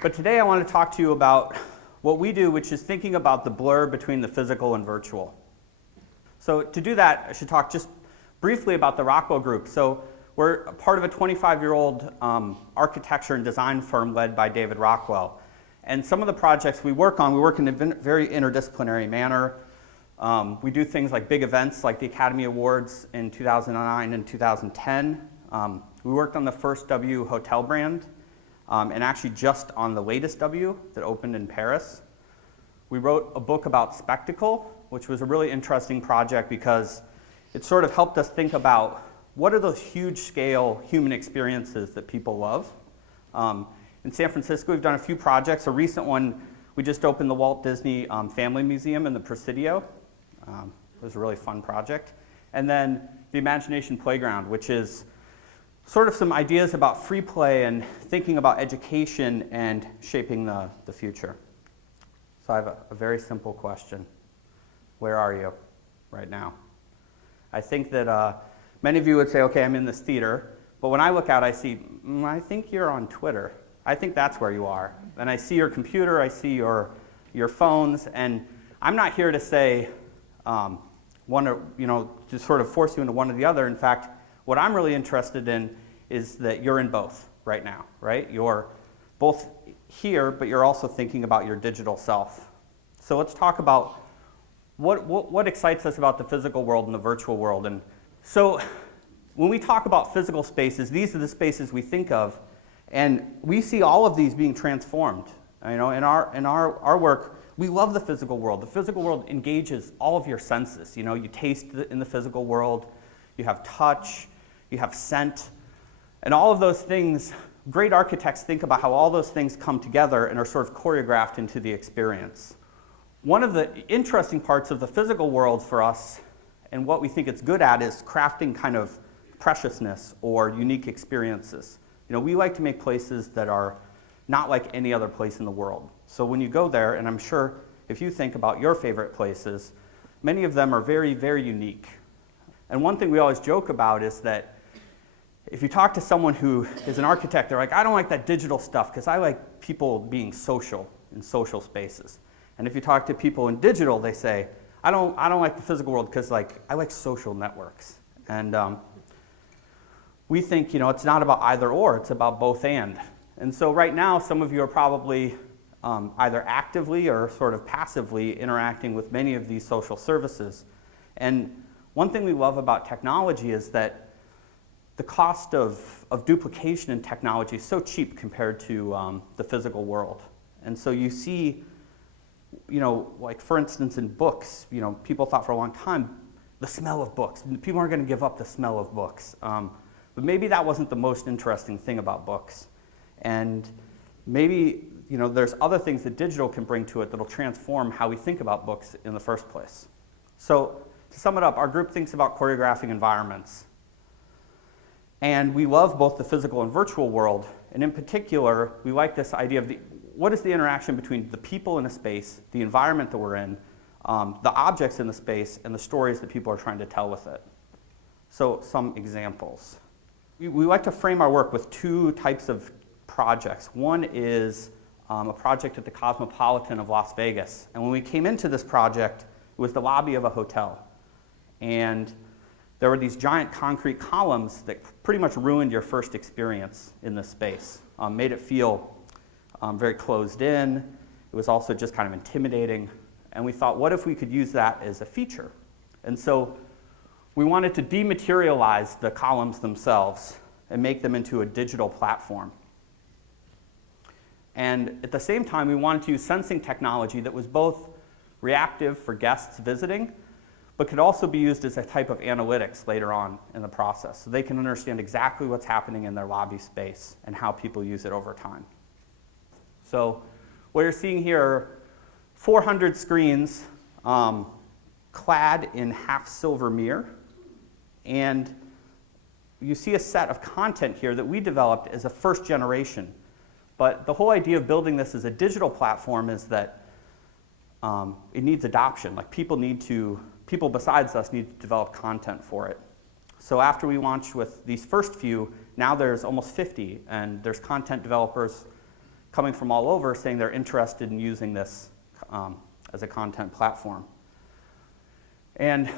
But today I want to talk to you about what we do, which is thinking about the blur between the physical and virtual. So to do that, I should talk just briefly about the Rockwell Group. So we're a part of a 25-year-old architecture and design firm led by David Rockwell. And some of the projects we work in a very interdisciplinary manner. We do things like big events like the Academy Awards in 2009 and 2010. We worked on the first W hotel brand, and actually just on the latest W that opened in Paris. We wrote a book about spectacle, which was a really interesting project because it sort of helped us think about what are those huge scale human experiences that people love. In San Francisco, we've done a few projects. A recent one, we just opened the Walt Disney Family Museum in the Presidio. It was a really fun project. And then the Imagination Playground, which is sort of some ideas about free play and thinking about education and shaping the future. So I have a very simple question. Where are you right now? I think that many of you would say, okay, I'm in this theater. But when I look out, I see, I think you're on Twitter. I think that's where you are. And I see your computer, I see your phones, and I'm not here to say, to sort of force you into one or the other. In fact, what I'm really interested in is that you're in both right now, right? You're both here, but you're also thinking about your digital self. So let's talk about what excites us about the physical world and the virtual world. And so when we talk about physical spaces, these are the spaces we think of, and we see all of these being transformed. You know, in our work, we love the physical world. The physical world engages all of your senses. You know, you taste in the physical world, you have touch, you have scent, and all of those things, great architects think about how all those things come together and are sort of choreographed into the experience. One of the interesting parts of the physical world for us, and what we think it's good at, is crafting kind of preciousness or unique experiences. You know, we like to make places that are not like any other place in the world. So when you go there, and I'm sure if you think about your favorite places, many of them are very, very unique. And one thing we always joke about is that if you talk to someone who is an architect, they're like, I don't like that digital stuff because I like people being social in social spaces. And if you talk to people in digital, they say, I don't like the physical world because I like social networks. And we think, you know, it's not about either or, it's about both and. And so right now, some of you are probably either actively or sort of passively interacting with many of these social services. And one thing we love about technology is that the cost of duplication in technology is so cheap compared to the physical world. And so you see, you know, like for instance in books, you know, people thought for a long time, the smell of books. People aren't going to give up the smell of books. But maybe that wasn't the most interesting thing about books. And maybe, you know, there's other things that digital can bring to it that'll transform how we think about books in the first place. So to sum it up, our group thinks about choreographing environments. And we love both the physical and virtual world. And in particular, we like this idea of what is the interaction between the people in a space, the environment that we're in, the objects in the space, and the stories that people are trying to tell with it. So some examples. We like to frame our work with two types of projects. One is a project at the Cosmopolitan of Las Vegas. And when we came into this project, it was the lobby of a hotel. And there were these giant concrete columns that pretty much ruined your first experience in this space. Made it feel very closed in. It was also just kind of intimidating. And we thought, what if we could use that as a feature? And so we wanted to dematerialize the columns themselves and make them into a digital platform. And at the same time, we wanted to use sensing technology that was both reactive for guests visiting, but could also be used as a type of analytics later on in the process. So they can understand exactly what's happening in their lobby space and how people use it over time. So what you're seeing here are 400 screens clad in half silver mirror. And you see a set of content here that we developed as a first generation. But the whole idea of building this as a digital platform is that it needs adoption. Like people besides us need to develop content for it. So after we launched with these first few, now there's almost 50, and there's content developers coming from all over saying they're interested in using this as a content platform. And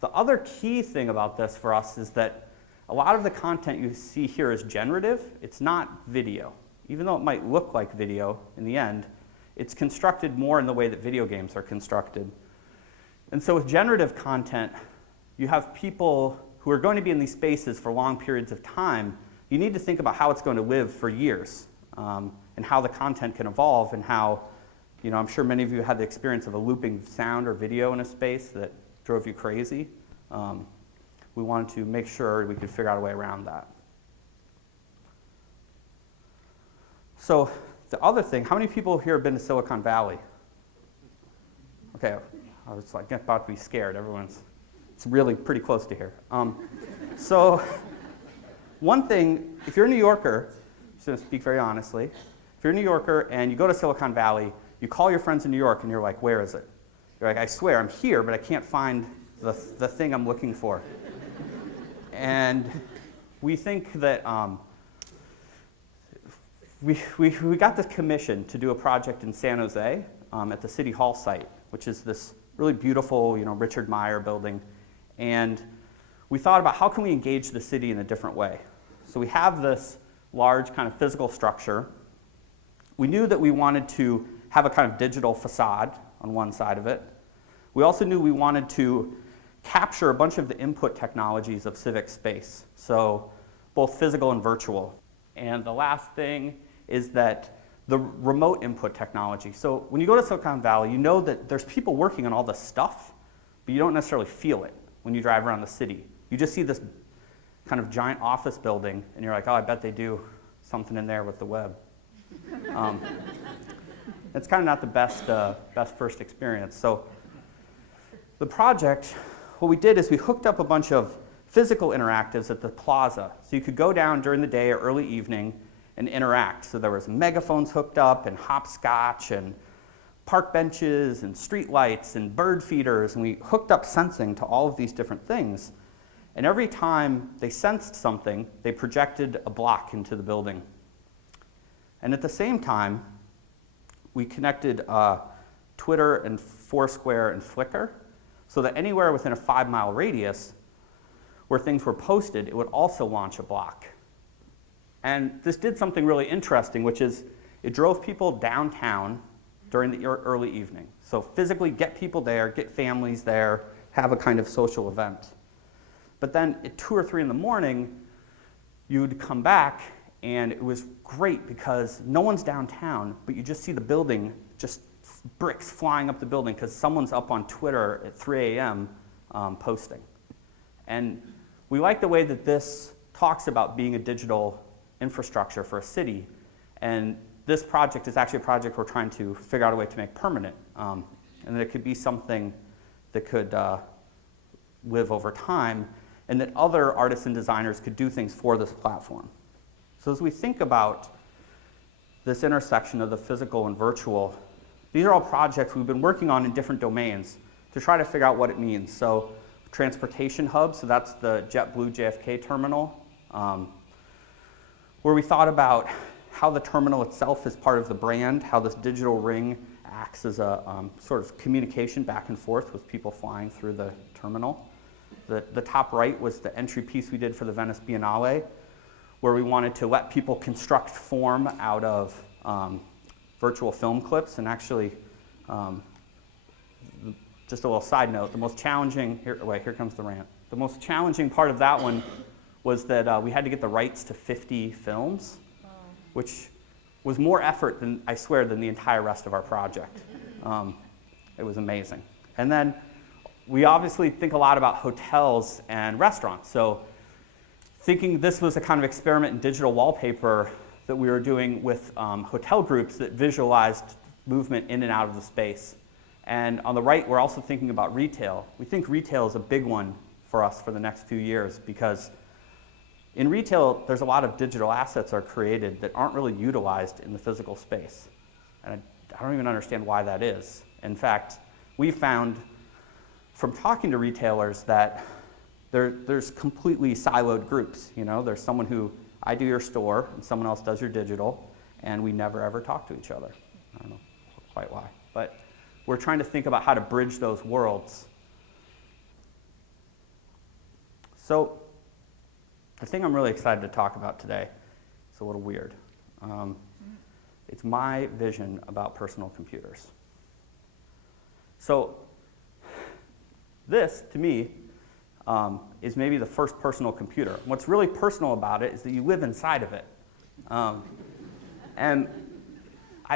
the other key thing about this for us is that a lot of the content you see here is generative. It's not video. Even though it might look like video in the end, it's constructed more in the way that video games are constructed. And so with generative content, you have people who are going to be in these spaces for long periods of time. You need to think about how it's going to live for years, and how the content can evolve, and how, I'm sure many of you had the experience of a looping sound or video in a space that drove you crazy. We wanted to make sure we could figure out a way around that. So the other thing, how many people here have been to Silicon Valley? Okay, I was like about to be scared. It's really pretty close to here. So one thing, if you're a New Yorker, I'm just going to speak very honestly, if you're a New Yorker and you go to Silicon Valley, you call your friends in New York and you're like, where is it? You're like, I swear, I'm here, but I can't find the thing I'm looking for. And we think that we got this commission to do a project in San Jose at the City Hall site, which is this really beautiful, Richard Meier building. And we thought about how can we engage the city in a different way. So we have this large kind of physical structure. We knew that we wanted to have a kind of digital facade on one side of it. We also knew we wanted to capture a bunch of the input technologies of civic space, so both physical and virtual. And the last thing is that the remote input technology. So when you go to Silicon Valley, you know that there's people working on all this stuff, but you don't necessarily feel it when you drive around the city. You just see this kind of giant office building, and you're like, oh, I bet they do something in there with the web. It's kind of not the best first experience. So the project, what we did is we hooked up a bunch of physical interactives at the plaza. So you could go down during the day or early evening and interact. So there was megaphones hooked up and hopscotch and park benches and street lights and bird feeders, and we hooked up sensing to all of these different things. And every time they sensed something, they projected a block into the building. And at the same time, we connected Twitter and Foursquare and Flickr, so that anywhere within a 5-mile radius where things were posted, it would also launch a block. And this did something really interesting, which is it drove people downtown during the early evening. So physically get people there, get families there, have a kind of social event. But then at 2 or 3 in the morning, you'd come back, and it was great because no one's downtown, but you just see the building, just bricks flying up the building because someone's up on Twitter at 3 a.m. Posting. And we like the way that this talks about being a digital infrastructure for a city. And this project is actually a project we're trying to figure out a way to make permanent. And that it could be something that could live over time, and that other artists and designers could do things for this platform. So as we think about this intersection of the physical and virtual, these are all projects we've been working on in different domains to try to figure out what it means. So transportation hub, so that's the JetBlue JFK terminal, where we thought about how the terminal itself is part of the brand, how this digital ring acts as a sort of communication back and forth with people flying through the terminal. The top right was the entry piece we did for the Venice Biennale, where we wanted to let people construct form out of virtual film clips. And actually, just a little side note, the most challenging, here comes the rant. The most challenging part of that one was that we had to get the rights to 50 films, which was more effort than, I swear, than the entire rest of our project. It was amazing. And then we obviously think a lot about hotels and restaurants. So thinking this was a kind of experiment in digital wallpaper that we were doing with hotel groups that visualized movement in and out of the space. And on the right, we're also thinking about retail. We think retail is a big one for us for the next few years because in retail, there's a lot of digital assets are created that aren't really utilized in the physical space. And I don't even understand why that is. In fact, we found from talking to retailers that there's completely siloed groups. There's someone who, I do your store, and someone else does your digital. and we never ever talk to each other. I don't know quite why, but we're trying to think about how to bridge those worlds. So the thing I'm really excited to talk about today, it's a little weird. It's my vision about personal computers. So this, to me, is maybe the first personal computer. What's really personal about it is that you live inside of it. And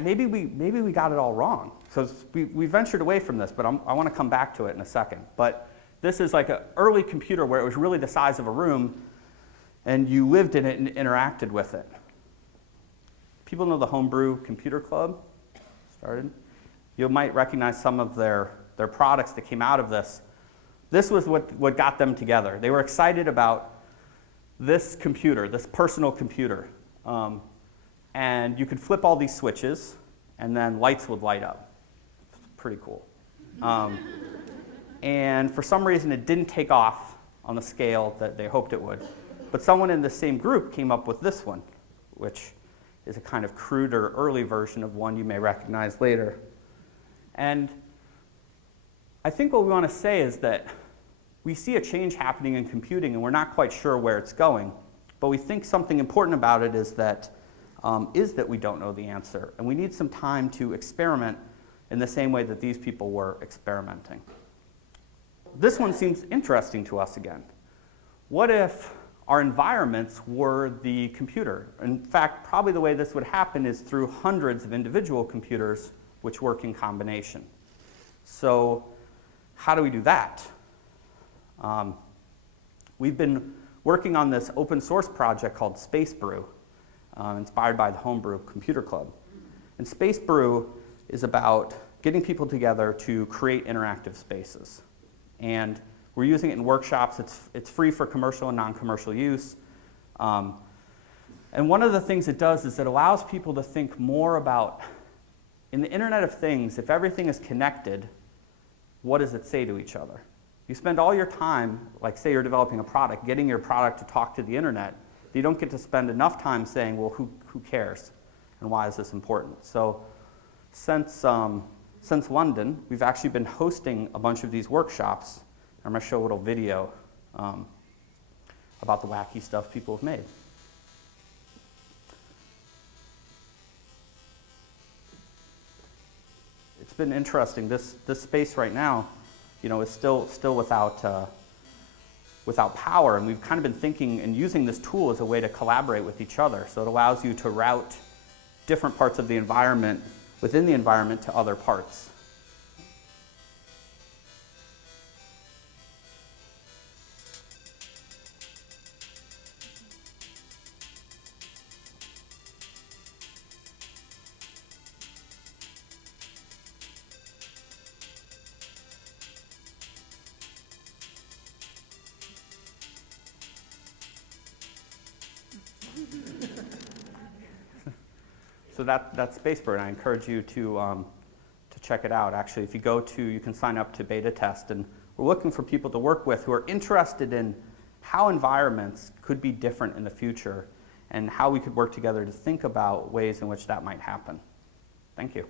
maybe we got it all wrong. So we ventured away from this, but I want to come back to it in a second. But this is like an early computer where it was really the size of a room, and you lived in it and interacted with it. People know the Homebrew Computer Club started. You might recognize some of their products that came out of this. This was what got them together. They were excited about this computer, this personal computer. And you could flip all these switches, and then lights would light up. It's pretty cool. And for some reason, it didn't take off on the scale that they hoped it would. But someone in the same group came up with this one, which is a kind of cruder, early version of one you may recognize later. And I think what we want to say is that we see a change happening in computing, and we're not quite sure where it's going. But we think something important about it is that we don't know the answer. And we need some time to experiment in the same way that these people were experimenting. This one seems interesting to us again. What if our environments were the computer? In fact, probably the way this would happen is through hundreds of individual computers which work in combination. So how do we do that? We've been working on this open source project called Space Brew, inspired by the Homebrew Computer Club. And Space Brew is about getting people together to create interactive spaces. And we're using it in workshops. It's free for commercial and non-commercial use. And one of the things it does is it allows people to think more about, in the Internet of Things, if everything is connected, what does it say to each other? You spend all your time, like say you're developing a product, getting your product to talk to the Internet. You don't get to spend enough time saying, well, who cares? And why is this important? So since London, we've actually been hosting a bunch of these workshops. I'm going to show a little video about the wacky stuff people have made. It's been interesting. This space right now, is still without power, and we've kind of been thinking and using this tool as a way to collaborate with each other. So it allows you to route different parts of the environment within the environment to other parts. So that's Space Brew, and I encourage you to check it out. Actually, if you go to, you can sign up to beta test, and we're looking for people to work with who are interested in how environments could be different in the future and how we could work together to think about ways in which that might happen. Thank you.